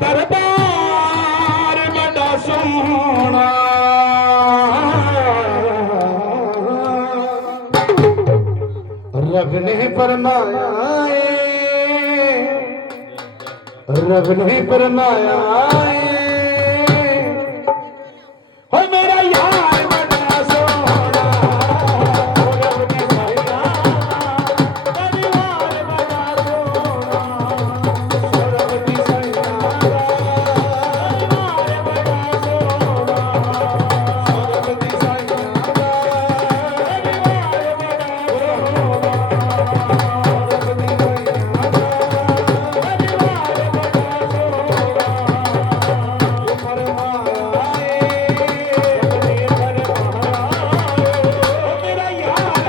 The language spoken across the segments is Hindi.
दरबार बड़ा सोना रब ने फरमाया रब ने फरमाया हो मेरा यार बड़ा सोना रब ने फरमाया परिवार बड़ा सोना रब ने फरमाया परिवार बड़ा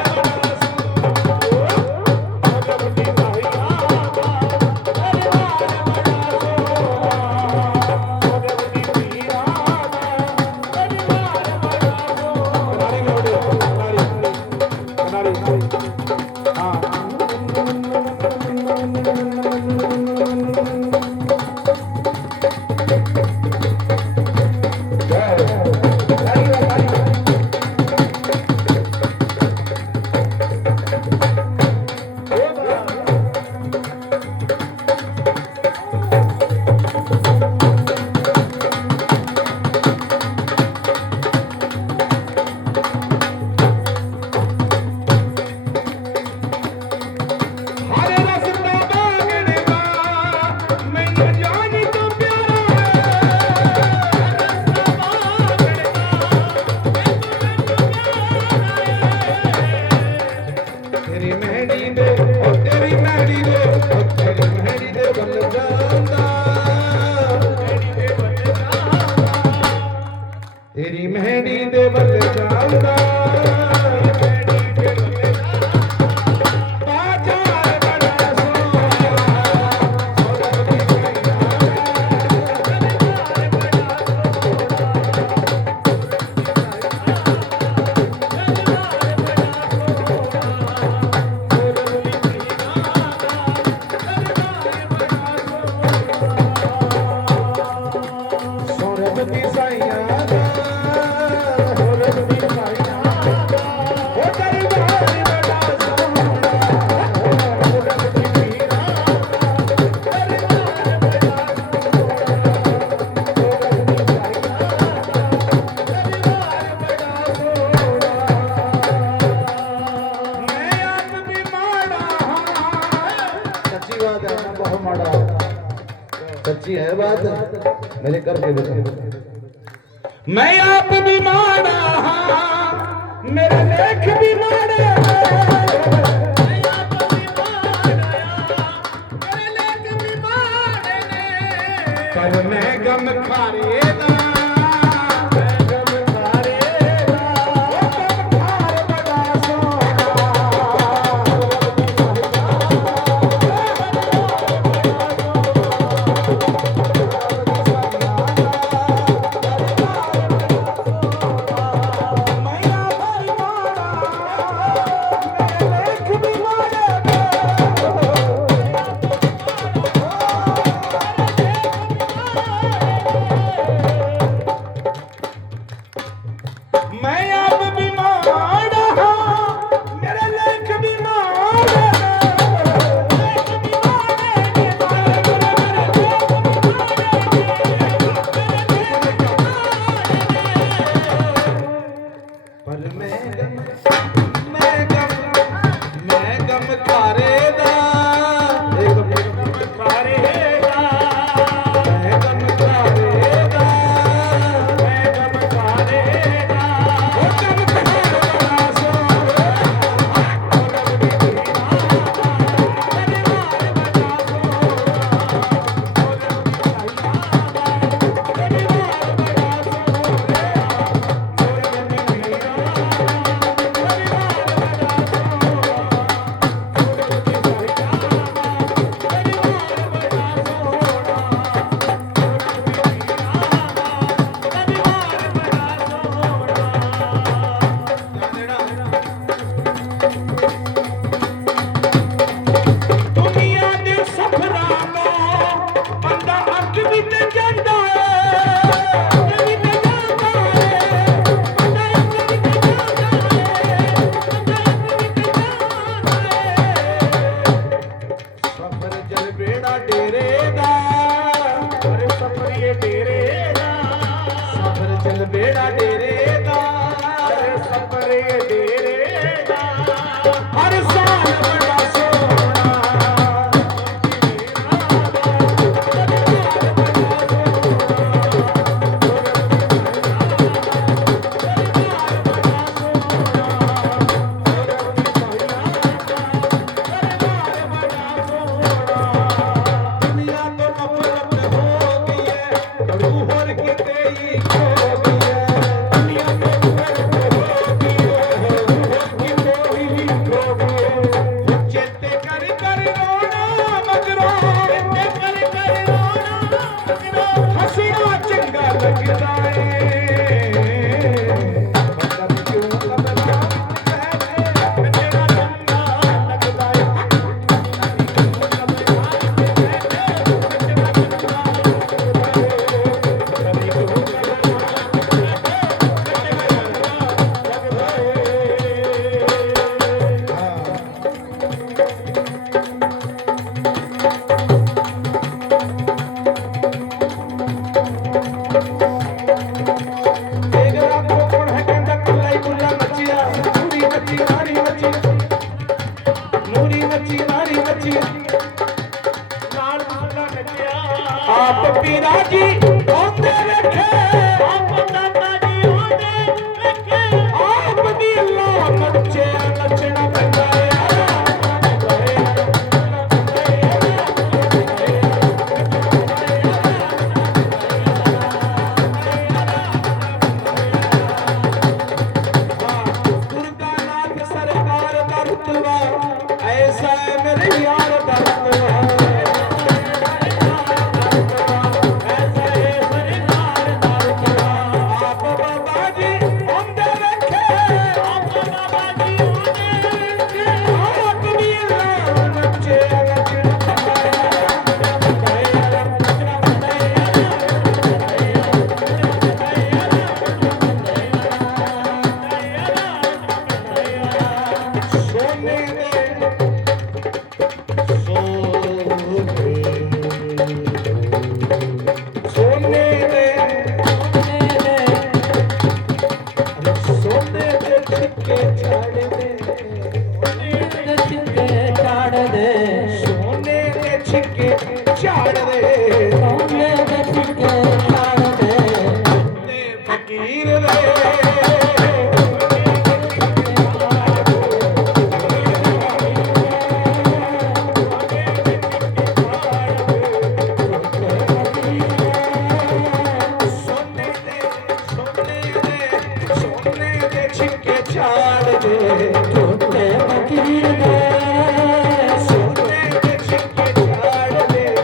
सोना रब ने तेरी मेहंदी दे बल जाऊंगा सच्ची है बात मेरे कर के देखो मैं आप भी माड़ा मेरे लेख भी माड़े मैं आप भी माड़ा मेरे लेख भी माड़े पर मैं गम खारे ना बेड़ा डेरे दा हर सफरिए डेरे दा सफर चल बेड़ा डेरे दा हर सफरिए डेरे दा हर साल बड़ा आप पीरा जी आंदे रखे आप दादा जी आंदे रखे आप दी अल्लाह नचे नचना पैंदा दुर्गानाथ सरकार दा रुतबा ऐसा है मेरे यार दा रुतबा छोटे फकीर दे सोने दे छिके झाड़ दे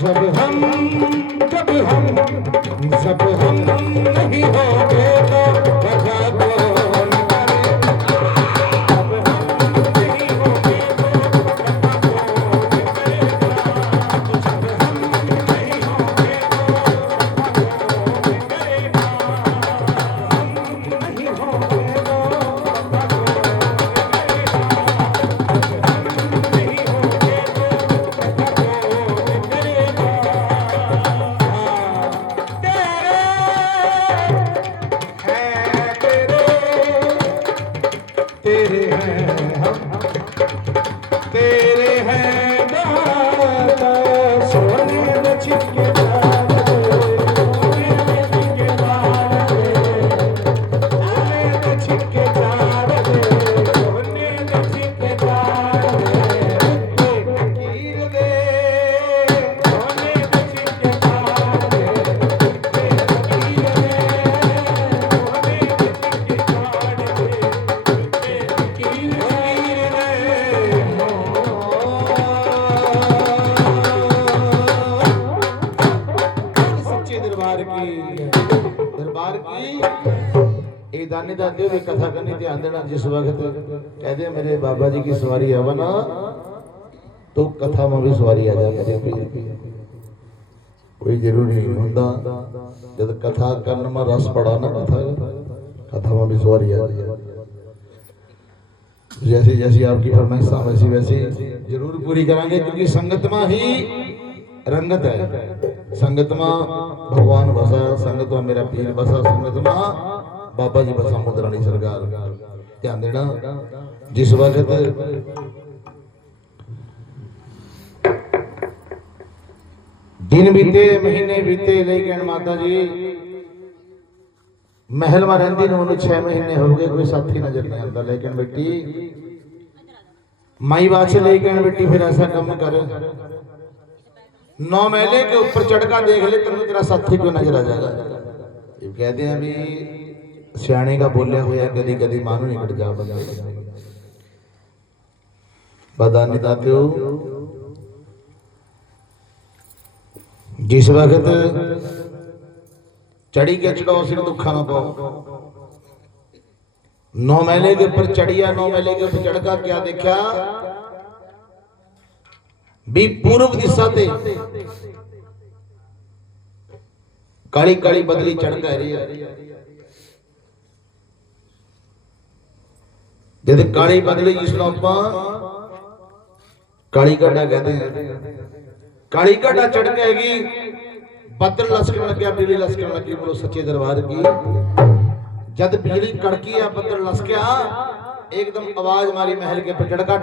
जब हम सब हम नहीं होंगे तो वफा कौन करेगा। जब हम नहीं होंगे तो वफा कौन करेगा। जब हम नहीं होंगे तो वफा कौन करेगा। हम नहीं होंगे तो वफा कौन तेरे हैं हम, तेरे हैं दाता, सोने न छिपके दार दे, सोने न छिपके दार दे, सोने न छिपके दार दे, सोने न छिपके दार दे, फकीर दे, सोने न छिपके दार दे, फकीर दे, सोने न छिपके दार दे। दरबार की एक दानी दादी भी कथा करनी, ध्यान देना। जिस वक्त कहते मेरे बाबा जी की सवारी आवा ना तो कथा में भी सवारी आ जा मेरे पीर की। कोई जरूरी नहीं होता जब कथा करने में रस पड़ा ना कथा में भी सवारी आ जाए। जैसी जैसी आपकी फरमाइश वैसी वैसी जरूर पूरी करांगे, क्योंकि संगत में ही रंगत है। संगत में भगवान बसा, संगत में मेरा पीर बसा, संगत में बाबा जी बसा मुद्रानी सरकार। ध्यान देना। जिस वक्त दिन बीते महीने बीते, लेकिन माता जी महल में रही नू 6 महीने हो गए, कोई साथी नजर नहीं आता। लेकिन बेटी माई बात से लेकिन बेटी फिर ऐसा कम कर, 9 महले के ऊपर चढ़का देख ले तेन तेरा साथी को नजर आ जाएगा। ये कहते हैं भी सियाने का बोलिया हुआ कदी कदी मानो निकट जा बदानी दाते हो। जिस वक्त चढ़ी के चढ़ाओ सिर दुखा ना पाओ। 9 महले के ऊपर चढ़िया, 9 महले के ऊपर चढ़का क्या देखा भी पूर्व दिशा ते काली काली बदली चढ़ कह रही है। जब काली बदली जिसको आप काली गड्ढा कहते हैं, काली गड्ढा चढ़ गएगी, बदल लसकन लगे, बिजली लसकन लगी। बोलो सच्चे दरबार की। जब बिजली कड़की या बदल लसकिया, एकदम आवाज मारी महल के ऊपर चढ़का,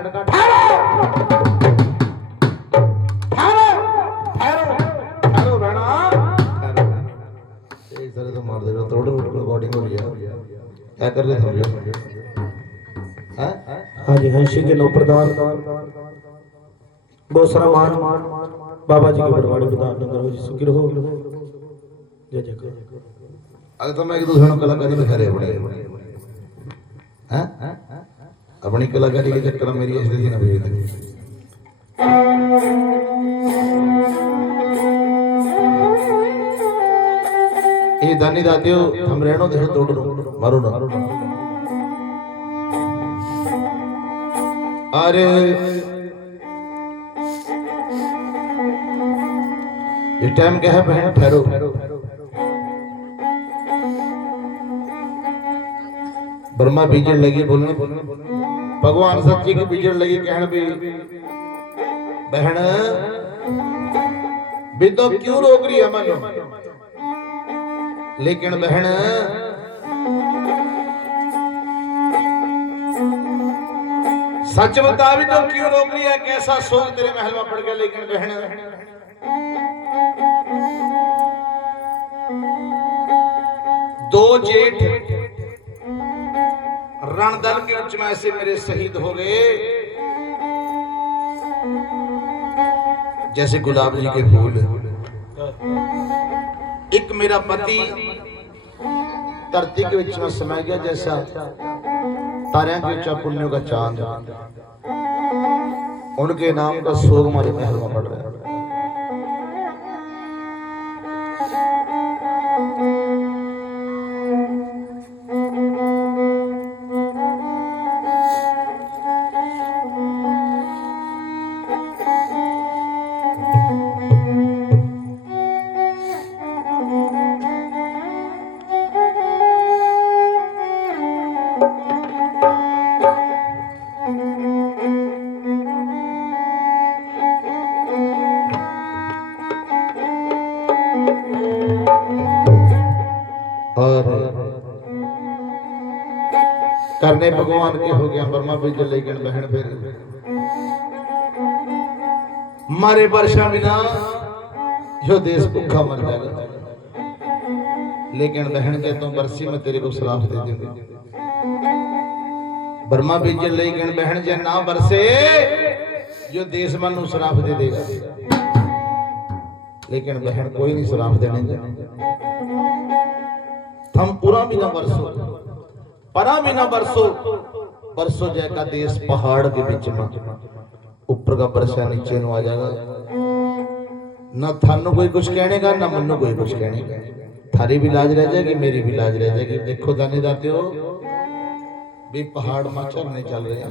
तो मार देगा तोड़ रिकॉर्डिंग हो रही है। क्या कर रहे थे? हाँ जी, हंसी के नौ प्रदान बहुत सारा मान बाबा जी के बरवाड़े विधान नगर हो जी सुखी रहो जय जय। अगर तो मैं एक दूसरे को कलाकारी दिखा रहे बड़े हैं, अपनी कलाकारी के चक्कर में मेरी स्थिति ना भेज दे। ये दानी दादियों हम रहनो दे तोड़ रो मारो ना। अरे ये टाइम क्या है बहन? ठहरो। ब्रह्मा बीजन लगी बोलने, भगवान सच्ची की बीजन लगी कहने भी बहन भी तो क्यों रोक रही है मन? लेकिन बहन सच बता भी तो क्यों रोक रही है? कैसा सोच तेरे महल में पड़ गया? लेकिन बहन दो जेठ रणदल के उच्च में ऐसे मेरे शहीद हो गए जैसे गुलाब जी के फूल। एक मेरा पति धरती के बीच में समय गया जैसा तारियां के ऊंचा पुण्यों का चांद। उनके नाम का सोग हमारे महल में पड़ रहा है। करने भगवान के हो गया ब्रह्मा बीज लेकिन बहन फिर मारे वर्षा बिना जो देश भूखा मर जाएगा, लेकिन बहन के तुम बरसी में तेरे को श्राप दे दूंगी। ब्रह्मा बीज लेकिन बहन जे ना बरसे जो देश मनु श्राप दे देगा, लेकिन बहन कोई नहीं श्राप देने देगा। हम पूरा भी ना बरसो परा भी ना बरसो बरसो जैका देश पहाड़ के बीच में ऊपर का बरसा नीचे नु आ जाएगा। ना थानू कोई कुछ कहने का ना मनु कोई कुछ कहने का, थारी भी लाज रह जाएगी मेरी भी लाज रह जाएगी। देखो जाने जाते हो भी पहाड़ में चलने चल रहे हैं,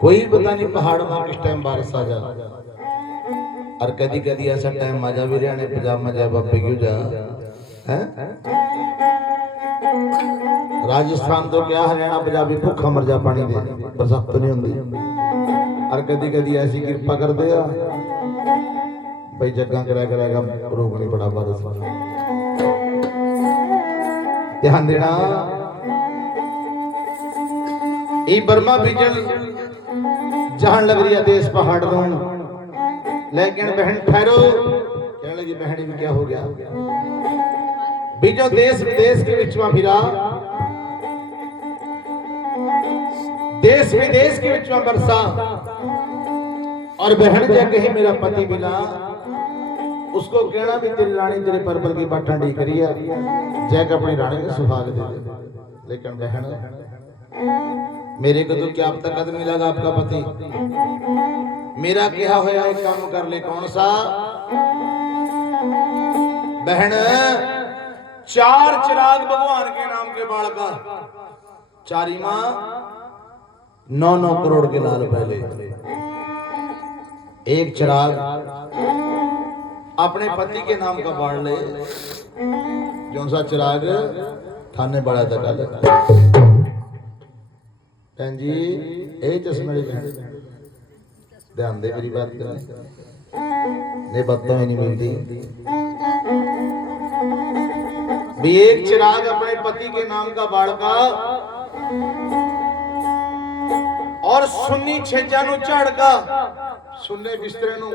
कोई पता नहीं पहाड़ में किस टाइम बारिश आ जा, और कदी कदी ऐसा टाइम आ जा भी रहने पंजाब में जाए बाबे क्यों जा है? राजस्थान तो क्या हरियाणा पंजाबी भूखा मर जा पानी दे बरसात तो नहीं होंगी, और कदी कदी ऐसी कृपा कर दे भाई जगह कराएगा रोक नहीं पड़ा बारिश। ध्यान देना ये बर्मा बीजल जहां लग रही है देश पहाड़ रो, लेकिन बहन ठहरो कहने लगी बहन भी क्या हो गया बीजो देश विदेश के बीच में फिरा, देश विदेश के बीच में बरसा, और बहन जय कही मेरा पति मिला उसको कहना भी तेरी रानी तेरे परबल की बाटा डी करी है जय अपनी रानी को सुहाग दे दे। लेकिन बहन मेरे को तो क्या अब तक कदम मिलेगा आपका पति, मेरा क्या होया एक काम कर ले कौन सा बहन, 4 चिराग भगवान के नाम के बाल का चारी मां 9-9 करोड़ के लाल पहले, एक चिराग अपने पति के नाम का बाढ़ ले, जो सा चिराग थाने बड़ा तक जी ए चश्मे ध्यान दे मेरी बात ने बातों ही नहीं मिलती भी एक चिराग अपने पति के नाम का बाढ़ का, और सुन्नी छेजा नु झाड़ का सुन्ने बिस्तरे नु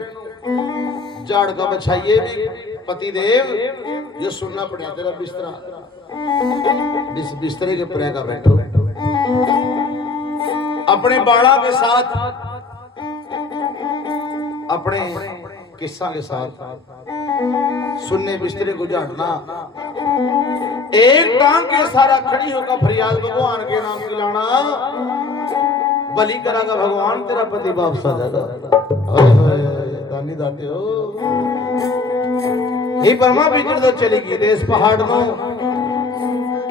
झाड़ का बछाइए भी पति देव ये सुनना पड़ा तेरा बिस्तरा, इस बिस्तरे के परे का बैठो अपने बाड़ा के साथ अपने किस्सा के साथ सुनने बिस्तरे को झाड़ना, एक टांग के सारा खड़ी होकर फरियाद भगवान के नाम की लाना, बलि करागा भगवान तेरा पति वापस आ जाएगा। दानी दाते हो ये ब्रह्मा बिजड़ तो चलेगी देश पहाड़ नो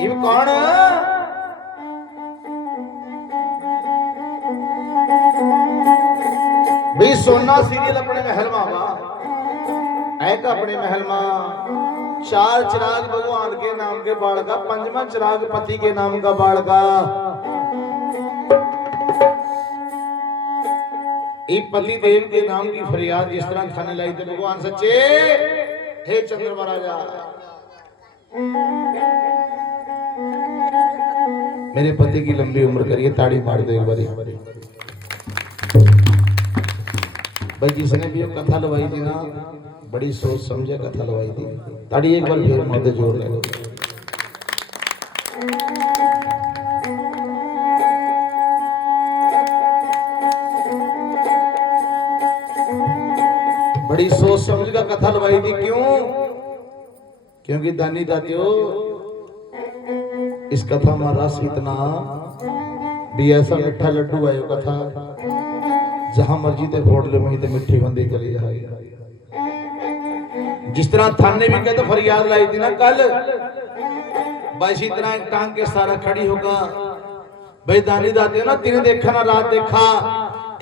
ये कौन भी सोना सीरियल अपने महल में ऐका अपने महल में 4 चिराग भगवान के नाम के बाढ़ का, 5वां चिराग पति के नाम का बाढ़ का, एक पति देव के नाम की फरियाद जिस तरह थाने लाई थे भगवान सच्चे हे चंद्र महाराजा मेरे पति की लंबी उम्र करिए, ताड़ी मार दो एक बारी भाई। जिसने भी कथा लवाई थी ना बड़ी सोच समझे कथा लवाई थी, ताड़ी एक बार फिर मर्द जोर ले बड़ी सोच समझ का कथा लवाई थी। क्यों? क्योंकि दानी दातियों इस कथा में रस इतना भी ऐसा मिठा लड्डू आयो कथा जहां मर्जी ते फोड़ ले वहीं ते मिठी बंदी चली जाए। जिस तरह थाने भी कहते फरियाद लाई थी ना कल, वैसी तरह टांग के सारा खड़ी होगा भाई दानी दाते ना दिन देखा ना रात देखा,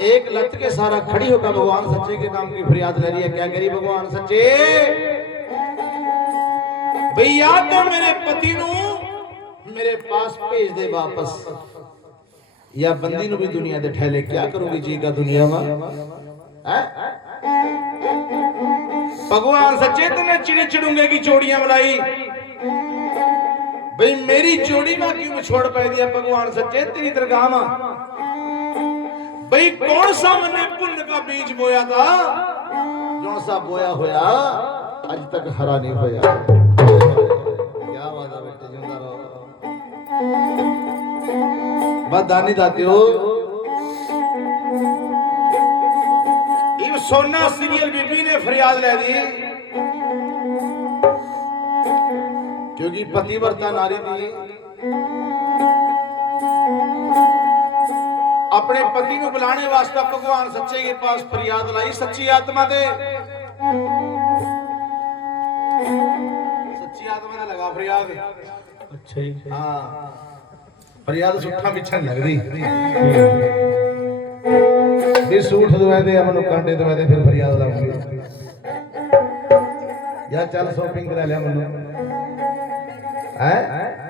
एक लत के सारा खड़ी होकर भगवान सच्चे के नाम की फरियाद ले रही है। क्या करी भगवान सच्चे भैया तो मेरे पति नु मेरे पास भेज दे वापस, या बंदी नु भी दुनिया दे ठहले क्या करोगी जी का दुनिया में। भगवान सच्चे तने चिड़े चिड़ूंगे की चोड़ियां मलाई भाई मेरी चोड़ी में क्यों छोड़ पाई दिया भगवान सच्चे तेरी दरगाह में भाई कौन सा मैंने पुण्य का बीज बोया था जो सा बोया होया आज तक हरा नहीं होया। क्या बात है बेटे जिंदा रहो। बस दानी दातियो सोना सीरियल बीबी ने फरियाद ले दी क्योंकि पतिव्रता नारी थी, अपने पति को बुलाने वास्ते भगवान सच्चे के पास फरियाद लाई सच्ची आत्मा दे, सच्ची आत्मा ने लगा फरियाद। अच्छा हाँ फरियाद सुठा पिछन लग दी सूट दवाए दे मनु कांटे दवाए दे फिर फरियाद लाऊंगी या चल शॉपिंग करा लिया मनु हैं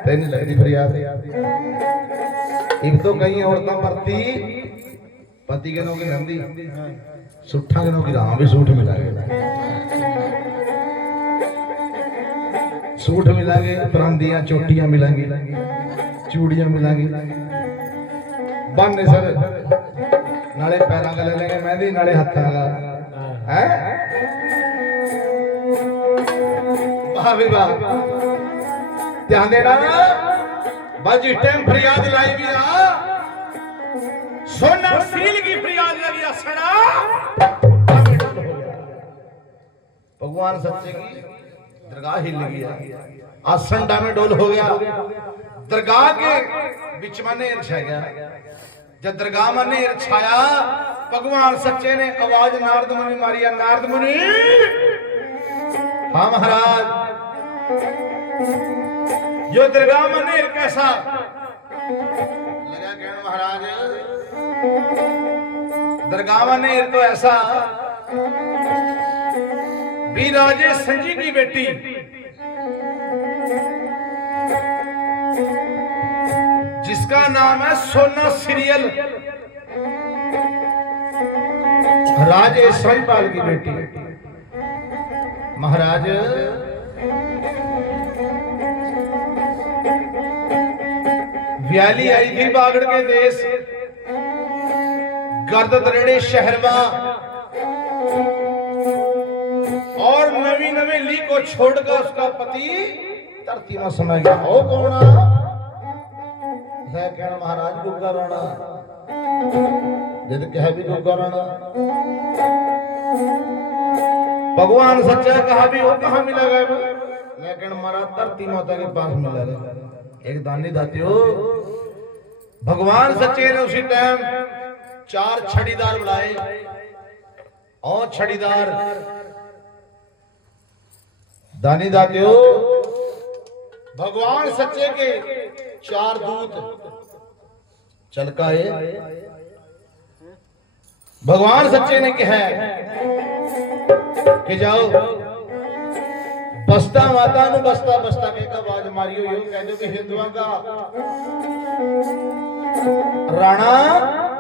तेन लगती फरियाद। इब तो कई औरतां मरती पति के नौकी नंदी सुठा के नौकी राम भी सूट मिलागे सूट मिलागे परांदियां चोटियां मिलांगी चूड़ियां मिलांगी बाने सर नाले पैरों का ले लेंगे मेहंदी नाले हाथों का हैं वाह भी वाह ध्यान देना बस इस टाइम फरियाद लाई भी आ सोना सील की फरियाद लगी असड़ा भगवान सच्चे की दरगाह हिल गई आसन डामे डोल हो गया दरगाह के बीच में नेर छा गया। जब दरगाह में नेर छाया भगवान सच्चे ने आवाज नारद मुनि मारी नारद मुनि हाँ महाराज यो दरगाह में नेर कैसा लगा कहना महाराज दरगाह में नेर तो ऐसा भी राजे संजी की बेटी जिसका नाम है सोना सीरियल राजे सहीपाल की बेटी महाराज व्याली आई थी बागड़ के देश गर्द दरेड़े शहर में और नवी नवी ली को छोड़कर उसका पति धरती में समा गया। ओ कौन है कहना महाराज गुग्गा राणा जब कह भी गुग्गा राणा भगवान सच्चा कहा भी वो कहाँ मिला गया मैं कहना महाराज धरती माता के पास मिला गया। एक दानी दातियो भगवान सच्चे ने उसी टाइम 4 छड़ीदार बुलाए और छड़ीदार दानी दातियो भगवान सच्चे के 4 दूत चलकाए भगवान सच्चे ने कहा कि जाओ बस्ता माता नु बस्ता बस्ता के आवाज मारियो यो कह दो कि हिंदुओं का राणा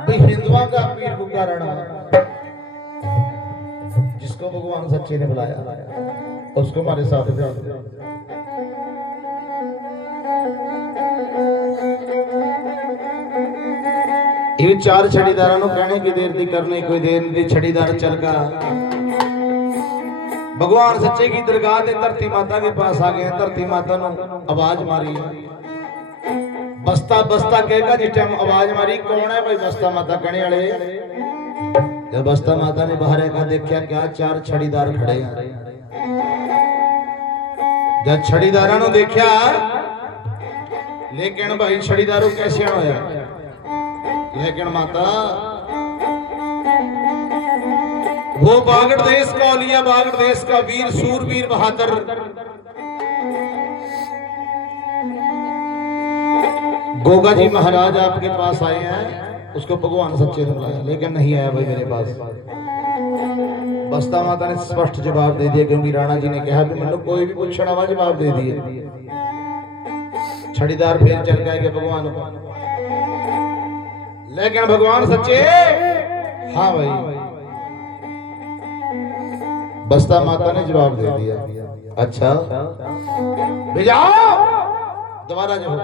भी हिंदुओं का पीर गुग्गा राणा जिसको भगवान सच्चे ने बुलाया उसको हमारे साथ भेज। ये 4 छड़ीदारा नु कहने की देर दी करने कोई देर नहीं छड़ीदार चल का भगवान सच्चे की दरगाह दे धरती माता के पास आ गए। धरती माता नु आवाज मारी बस्ता बस्ता कहकर जिस टाइम आवाज मारी कौन है भाई बस्ता माता कहने वाले। जब बस्ता माता ने बाहर का देखा क्या 4 छड़ीदार खड़े हैं। जब छड़ीदारा नु देखा लेकिन भाई छड़ीदारों कैसे होया लेकिन माता वो बागड़ देश का औलिया, बागड़ देश का वीर, सूरवीर, बहादुर गोगा जी महाराज आपके पास आए हैं। उसको भगवान सच्चे ने बुलाया, लेकिन नहीं आया भाई मेरे पास। बस्ता माता ने स्पष्ट जवाब दे दिया, क्योंकि राणा जी ने कहा भी मैंने कोई भी पूछना हुआ जवाब दे दिए। छड़ीदार फिर चल गए कि भगवान, लेकिन भगवान सच्चे। हाँ भाई, बस्ता माता ने जवाब दे दिया। अच्छा भेजाओ दोबारा जाओ।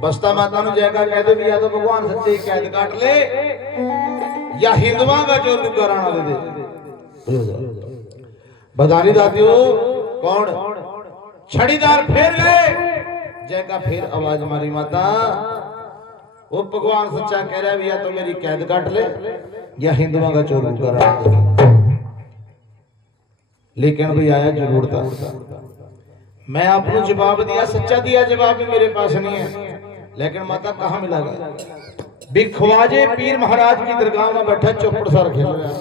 बस्ता माता ने जयका कह दे भी, या तो भगवान सच्चे कैद काट ले या हिंदुआ का जो लुगा राणा दे दे। बधानी दातियों कौन? छड़ीदार फेर गए। जयका फिर आवाज मारी माता, वो भगवान सच्चा कह रहा है, या तो मेरी कैद काट ले या हिंदुआ का चोर लुगा राणा दे। लेकिन भी आया जरूर था। मैं आपको जवाब दिया, सच्चा दिया जवाब भी मेरे पास नहीं है। लेकिन माता कहाँ मिला गया? भी ख्वाजे पीर महाराज की दरगाह में बैठा चौपड़ सा खेल रहा है।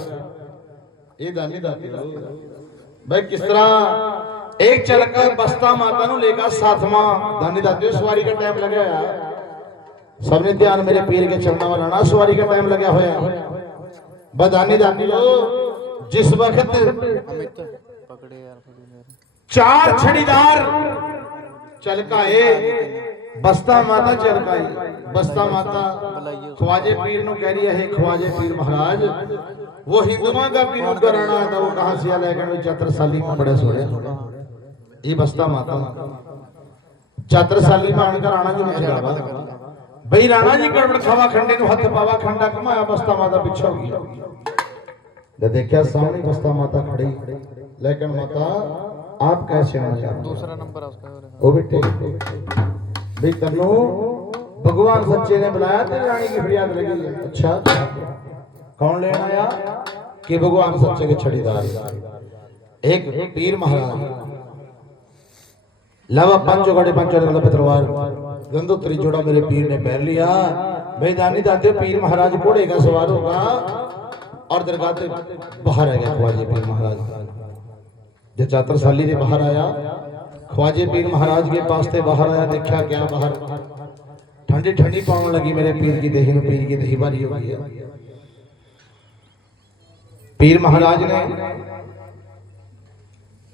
ये दानी दाती भाई किस तरह एक चलकर बस्ता माता नु लेकर साथमा दानी दाती सवारी का टाइम लगे होया। सबने ध्यान मेरे पीर के चरणों में लाना, सवारी का टाइम लगा होया। बदानी दाती जिस वक्त चार छड़ीदार चलकाए, बस्ता माता चलकाई। बस्ता माता ख्वाजे पीर नु कह रही है, ख्वाजे पीर महाराज वो हिंदुओं का पीर कराना था, वो कहां से आया? लेकिन चतुरसाली में बड़े सोड़े। ये बस्ता माता चतुरसाली में आकर राणा जी ने चलावा भाई। राणा जी गड़बड़ खावा खंडे नु हाथ पावा खंडा कमाया। बस्ता माता पीछे हो गई। देखा सामने बस्ता माता खड़ी, लेकिन माता आप कैसे दूसरा नंबर उसका बेटे भाई तन्नू भगवान सच्चे ने बुलाया, तेरी रानी की फरियाद लगी है। अच्छा कौन लेना आया? कि भगवान सच्चे के छड़ीदार एक पीर महाराज लवा पंचो गड़े पंचो तलवार गंदोत्री जोड़ा मेरे पीर ने पहन लिया। भाई दानी दाते पीर महाराज घोड़े का सवार होगा और दरगाह से बाहर आ गया ख्वाजे पीर महाराज। जब चातरसाली से बाहर आया, ख्वाजे पीर महाराज के पास से बाहर आया, देखा क्या बाहर ठंडी ठंडी पावन लगी मेरे पीर की देही, पीर की देही भारी हो गई। पीर महाराज ने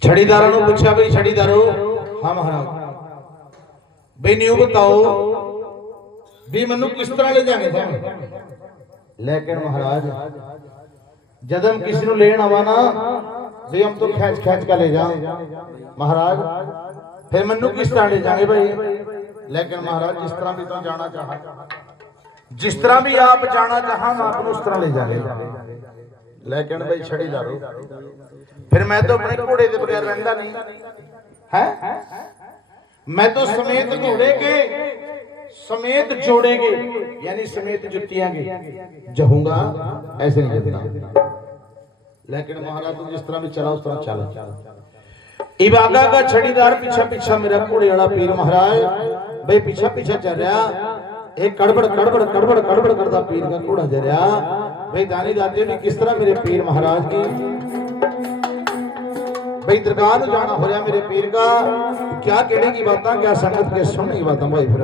छड़ीदारों ने पूछा, भाई छड़ीदारो। हाँ महाराज। भाई न्यू बताओ भी मनु किस तरह ले जाने थे? लेकिन महाराज जब हम किसी को लेन आवा ना, भी हम तो खींच खींच कर ले जाओ महाराज, फिर मनु किस तरह ले जाएंगे भाई? लेकिन महाराज जिस तरह भी तो जाना चाहा, जिस तरह भी आप जाना चाहा मैं आपको उस तरह ले जाएंगे। लेकिन भाई छड़ीदारो फिर मैं तो अपने घोड़े के बगैर रहता नहीं है। मैं तो समेत घोड़े के समेत जोड़े के यानी समेत जुतियां के जहूंगा, ऐसे नहीं जतना। लेकिन महाराज तुम जिस तरह भी चला उस तरह चला। इबागा का छड़ीदार पीछा पीछा मेरा घोड़े वाला पीर महाराज भाई पीछा पीछा चल रहा। एक कड़बड़ कड़बड़ कड़बड़ कड़बड़ करता पीर का घोड़ा चल रहा। भाई दानी दाते ने किस तरह मेरे पीर महाराज की भाई दरगाह में जाना हो रहा मेरे पीर का। क्या कहने की बात, क्या संगत के सुनने की बात भाई। फिर